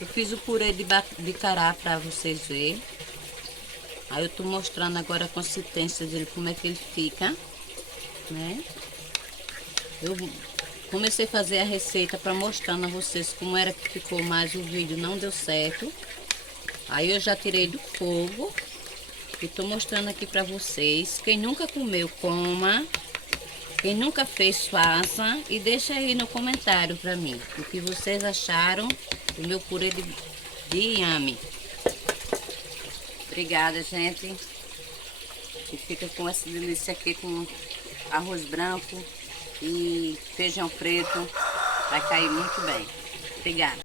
Eu fiz o purê de cará pra vocês verem. Aí eu tô mostrando agora a consistência dele, como é que ele fica, né? Eu comecei a fazer a receita para mostrando a vocês como era que ficou, mas o vídeo não deu certo. Aí eu já tirei do fogo e tô mostrando aqui para vocês. Quem nunca comeu, coma. Quem nunca fez, faça. E deixa aí no comentário para mim o que vocês acharam do meu purê de inhame. Obrigada, gente. E fica com essa delícia aqui com arroz branco e feijão preto. Vai cair muito bem. Obrigada.